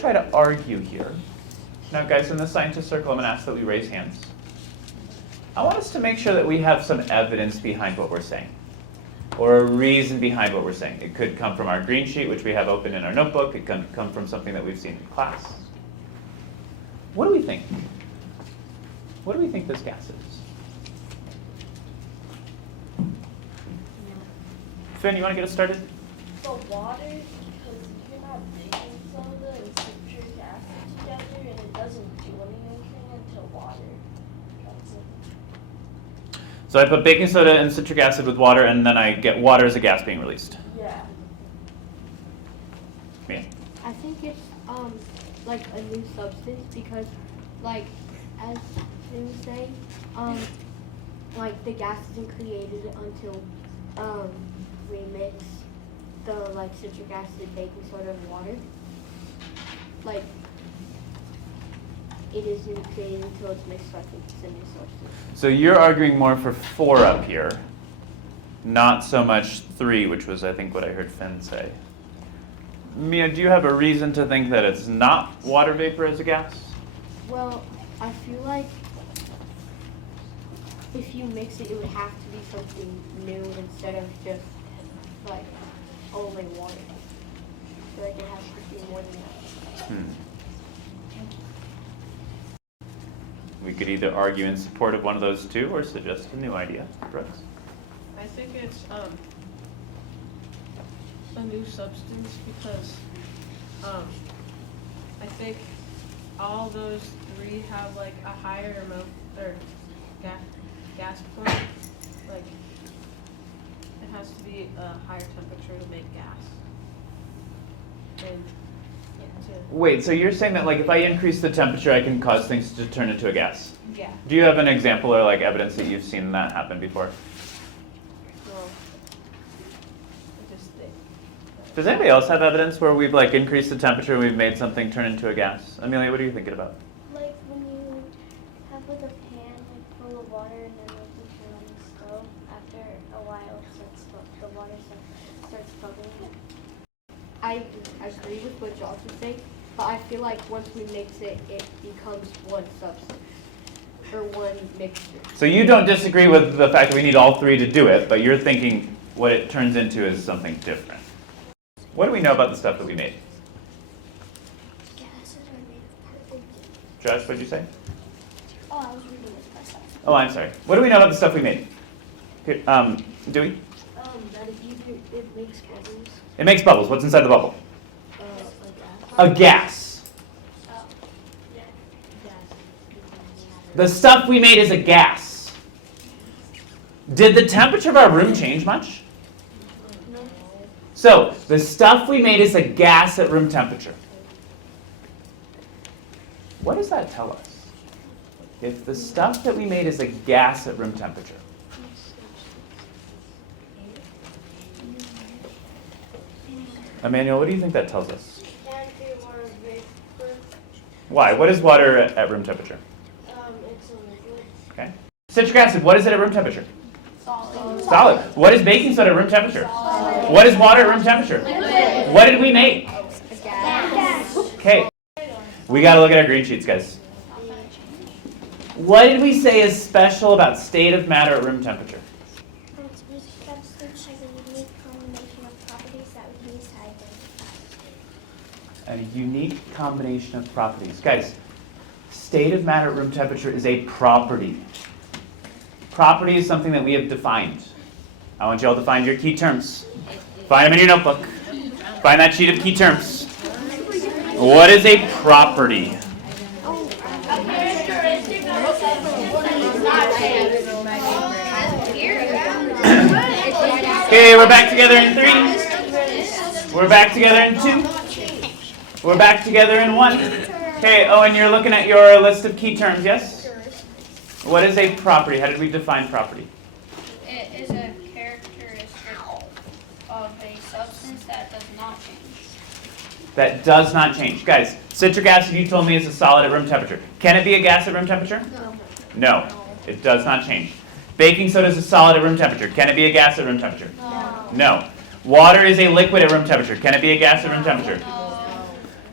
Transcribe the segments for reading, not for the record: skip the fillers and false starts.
try to argue here. Now, guys, in the scientist circle, I'm going to ask that we raise hands. I want us to make sure that we have some evidence behind what we're saying, or a reason behind what we're saying. It could come from our green sheet, which we have open in our notebook. It could come from something that we've seen in class. What do we think? What do we think this gas is? Finn, you want to get us started? So water, because you're not baking soda and citric acid together, and it doesn't do anything until water comes in. So I put baking soda and citric acid with water, and then I get water as a gas being released. Yeah. Yeah. I think it's like a new substance because, like, as Finn was saying, like the gas isn't created until we mix the like citric acid, baking soda, and water. Like, it isn't created until it's mixed. So I think it's a new substance. So you're arguing more for 4 up here, not so much 3, which was, I think, what I heard Finn say. Mia, do you have a reason to think that it's not water vapor as a gas? Well, I feel like if you mix it, it would have to be something new instead of just like only water. I feel like it has to be more than that. We could either argue in support of one of those two or suggest a new idea. Brooks? I think it's a new substance because I think all those 3 have like a higher amount or gas point. Like it has to be a higher temperature to make gas. And Wait, so you're saying that like if I increase the temperature, I can cause things to turn into a gas? yeah. Do you have an example or like evidence that you've seen that happen before? Well, I just think. Does anybody else have evidence where we've like increased the temperature and we've made something turn into a gas? Amelia, what are you thinking about? Like when you have like a pan like full of water and then like you turn on the stove, after a while the water starts bubbling. I agree with what Josh was saying, but I feel like once we mix it, it becomes one substance or one mixture. So you don't disagree with the fact that we need all 3 to do it, but you're thinking what it turns into is something different. What do we know about the stuff that we made? Gases are made of particles. Josh, what did you say? Oh, I was reading this myself. Oh, I'm sorry. What do we know about the stuff we made? Here, Dewey? That it makes bubbles. It makes bubbles. What's inside the bubble? A gas. A gas. Oh. Yeah. The stuff we made is a gas. Did the temperature of our room change much? No. So, the stuff we made is a gas at room temperature. What does that tell us? If the stuff that we made is a gas at room temperature. Emmanuel, what do you think that tells us? Can't be water vapor. Why? What is water at room temperature? It's a liquid. Okay. Citric acid, what is it at room temperature? Solid. Solid. What is baking soda at room temperature? What is water at room temperature? What did we make? Gas. Okay. We got to look at our green sheets, guys. What did we say is special about state of matter at room temperature? Each substance has a unique combination of properties that we use to identify. A unique combination of properties. Guys, state of matter at room temperature is a property. Property is something that we have defined. I want you all to find your key terms. Find them in your notebook. Find that sheet of key terms. What is a property? Okay, we're back together in 3. We're back together in 2. We're back together in 1. Okay, Owen, you're looking at your list of key terms, yes? What is a property? How did we define property? It is a characteristic of a substance that does not change. That does not change. Guys, citric acid you told me is a solid at room temperature. Can it be a gas at room temperature? No. It does not change. Baking soda is a solid at room temperature. Can it be a gas at room temperature? No. Water is a liquid at room temperature. Can it be a gas at room temperature?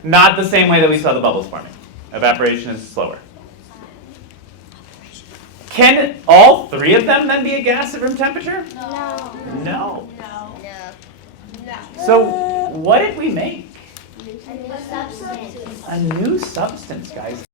Not the same way that we saw the bubbles forming. Evaporation is slower. Can all three of them then be a gas at room temperature? No. No. No. So what did we make? A substance. A new substance, guys.